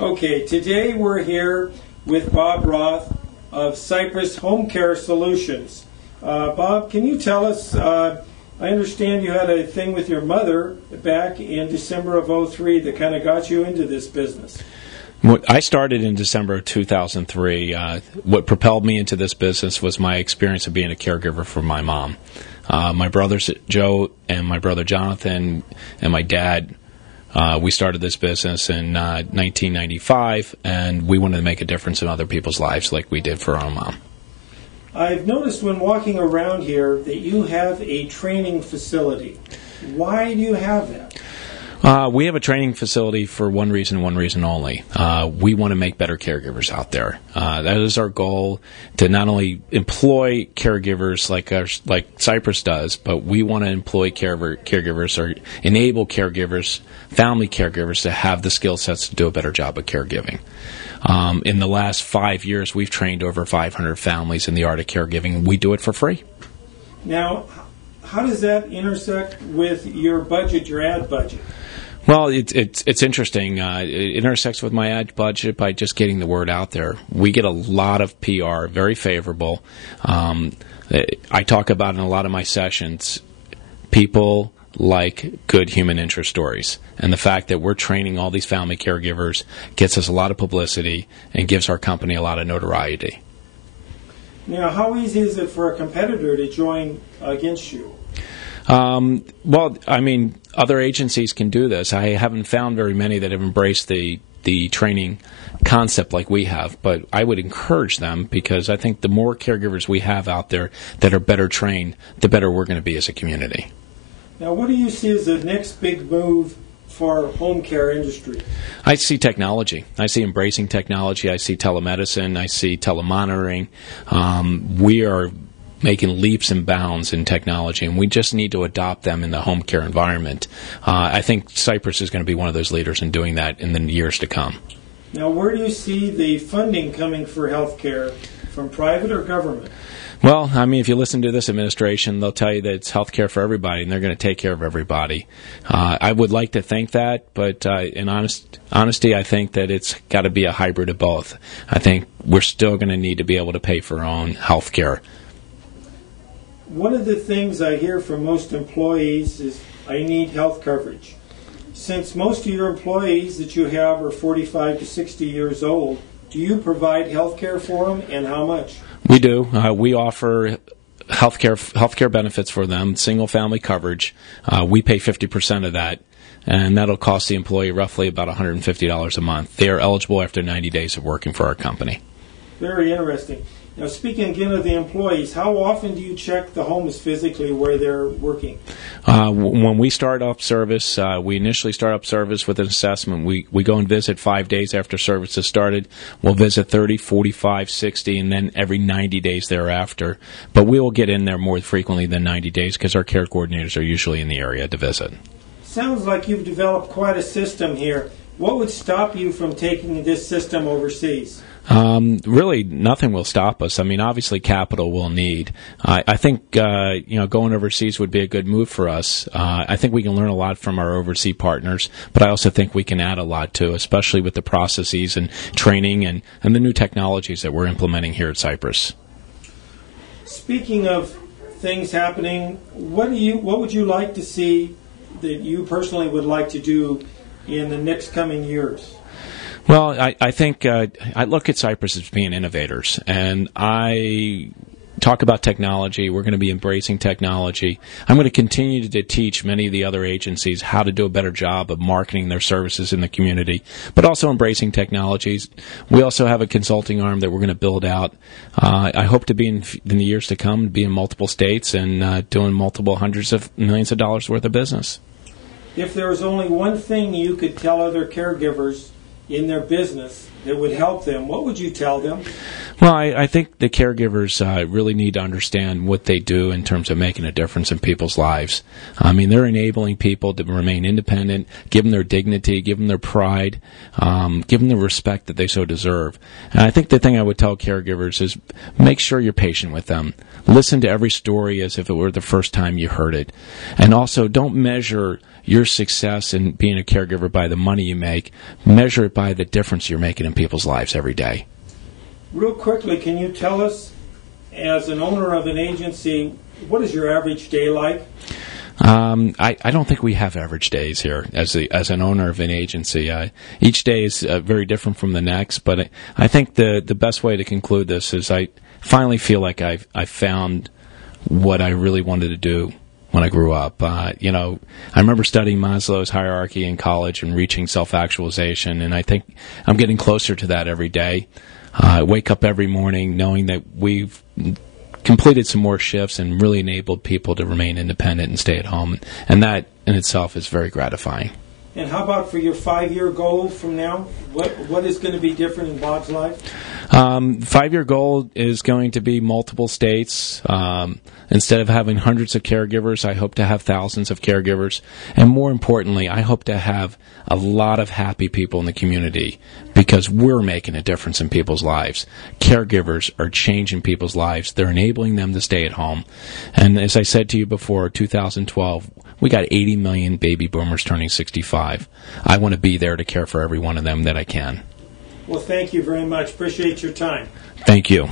Okay, today we're here with Bob Roth of Cypress Homecare Solutions. Bob, can you tell us, I understand you had a thing with your mother back in December of '03 that kind of got you into this business. I started in December of 2003. What propelled me into this business was my experience of being a caregiver for my mom. My brothers Joe and my brother Jonathan and my dad, we started this business in 1995, and we wanted to make a difference in other people's lives like we did for our mom. I've noticed when walking around here that you have a training facility. Why do you have that? We have a training facility for one reason only. We want to make better caregivers out there. That is our goal, to not only employ caregivers like Cypress does, but we want to employ caregivers or enable caregivers, family caregivers, to have the skill sets to do a better job of caregiving. In the last 5 years, we've trained over 500 families in the art of caregiving. We do it for free. Now, how does that intersect with your budget, your ad budget? Well, it's interesting. It intersects with my ad budget by just getting the word out there. We get a lot of PR, very favorable. I talk about in a lot of my sessions, people like good human interest stories. And the fact that we're training all these family caregivers gets us a lot of publicity and gives our company a lot of notoriety. Now, how easy is it for a competitor to join against you? Well, I mean, other agencies can do this. I haven't found very many that have embraced the training concept like we have, but I would encourage them, because I think the more caregivers we have out there that are better trained, the better we're going to be as a community. Now, what do you see as the next big move for home care industry? I see technology. I see embracing technology. I see telemedicine. I see telemonitoring. We are making leaps and bounds in technology, and we just need to adopt them in the home care environment. I think Cypress is going to be one of those leaders in doing that in the years to come. Now, where do you see the funding coming for health care, from private or government? Well, I mean, if you listen to this administration, they'll tell you that it's health care for everybody, and they're going to take care of everybody. I would like to think that, but in honesty, I think that it's got to be a hybrid of both. I think we're still going to need to be able to pay for our own health care. One of the things I hear from most employees is, I need health coverage. Since most of your employees that you have are 45 to 60 years old, do you provide health care for them, and how much? We do. We offer healthcare benefits for them, single-family coverage. We pay 50% of that, and that'll cost the employee roughly about $150 a month. They are eligible after 90 days of working for our company. Very interesting. Now, speaking again of the employees, how often do you check the homes physically where they're working? When we start up service, we initially start up service with an assessment. We go and visit 5 days after service has started. We'll visit 30, 45, 60, and then every 90 days thereafter. But we will get in there more frequently than 90 days because our care coordinators are usually in the area to visit. Sounds like you've developed quite a system here. What would stop you from taking this system overseas? Really, nothing will stop us. I mean, obviously, capital we'll need. I think going overseas would be a good move for us. I think we can learn a lot from our overseas partners, but I also think we can add a lot too, especially with the processes and training and the new technologies that we're implementing here at Cypress. Speaking of things happening, what would you like to see that you personally would like to do in the next coming years? Well, I think I look at Cypress as being innovators, and I talk about technology. We're going to be embracing technology. I'm going to continue to teach many of the other agencies how to do a better job of marketing their services in the community, but also embracing technologies. We also have a consulting arm that we're going to build out. I hope to be in the years to come, be in multiple states and doing multiple hundreds of millions of dollars worth of business. If there was only one thing you could tell other caregivers in their business that would help them, what would you tell them? Well, I think the caregivers really need to understand what they do in terms of making a difference in people's lives. I mean, they're enabling people to remain independent, give them their dignity, give them their pride, give them the respect that they so deserve. And I think the thing I would tell caregivers is make sure you're patient with them. Listen to every story as if it were the first time you heard it. And also, don't measure your success in being a caregiver by the money you make. Measure it by the difference you're making in people's lives every day. Real quickly, can you tell us, as an owner of an agency, what is your average day like? I don't think we have average days here as an owner of an agency. Each day is very different from the next, but I think the best way to conclude this is I finally feel like I found what I really wanted to do when I grew up. I remember studying Maslow's hierarchy in college and reaching self-actualization, and I think I'm getting closer to that every day. I wake up every morning knowing that we've completed some more shifts and really enabled people to remain independent and stay at home. And that in itself is very gratifying. And how about for your 5-year goal from now? What is going to be different in Bob's life? 5-year goal is going to be multiple states. Instead of having hundreds of caregivers, I hope to have thousands of caregivers. And more importantly, I hope to have a lot of happy people in the community because we're making a difference in people's lives. Caregivers are changing people's lives. They're enabling them to stay at home. And as I said to you before, 2012, we got 80 million baby boomers turning 65. I want to be there to care for every one of them that I can. Well, thank you very much. Appreciate your time. Thank you.